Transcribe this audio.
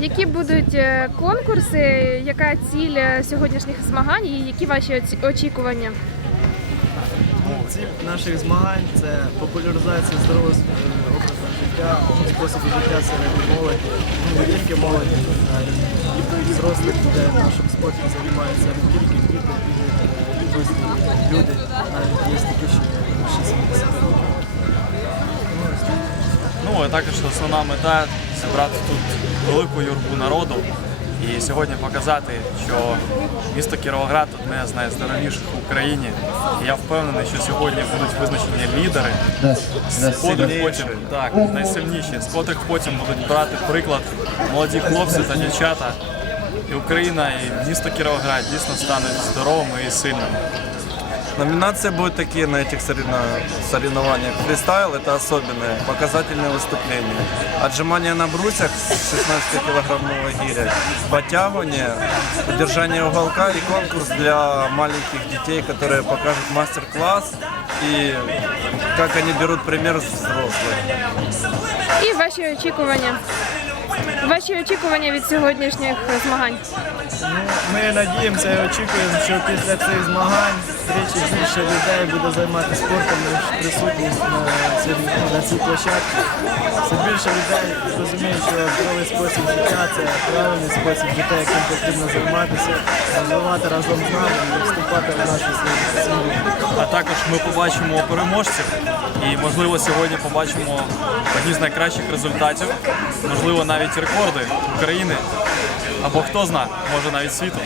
Які будуть е, конкурси, яка ціль е, сьогоднішніх змагань і які ваші очікування? Ціль наших змагань це популяризація здорового е, образу життя, способу життя серед молоді, ну не тільки молоді, а й зрослих людей в нашому спорті займаються не тільки діти, і дорослі люди, навіть є такі, що 60 років. Ну. Ну, а також основна мета зібрати тут велику юрбу народу і сьогодні показати, що місто Кіровоград одне з найздоровіших в Україні. І я впевнений, що сьогодні будуть визначені лідери, з котрих потім так, найсильніші, з котрих потім будуть брати приклад молоді хлопці та дівчата. І Україна, і місто Кіровоград дійсно стануть здоровими і сильними. Номинации будут такие на этих соревнов- соревнованиях. Фристайл – это особенное, показательное выступление. Отжимания на брусьях с 16-килограммового гиря, подтягивание, удержание уголка и конкурс для маленьких детей, которые покажут мастер-класс и как они берут пример с взрослых. І ваші очікування. Ваші очікування від сьогоднішніх змагань. Ну, ми надіємося і очікуємо, що після цих змагань тричі більше людей буде займатися спортом, ніж присутність на, цій- на цій площадці. Все більше людей розуміють, що здоровий спосіб життя це правильний спосіб життя, яким потрібно займатися, розвивати разом з нами і вступати в нашу сім'ю. А також ми побачимо переможців і, можливо, сьогодні побачимо одні з найкращих результатів, можливо, навіть рекорди України. Або хто зна, може навіть світу.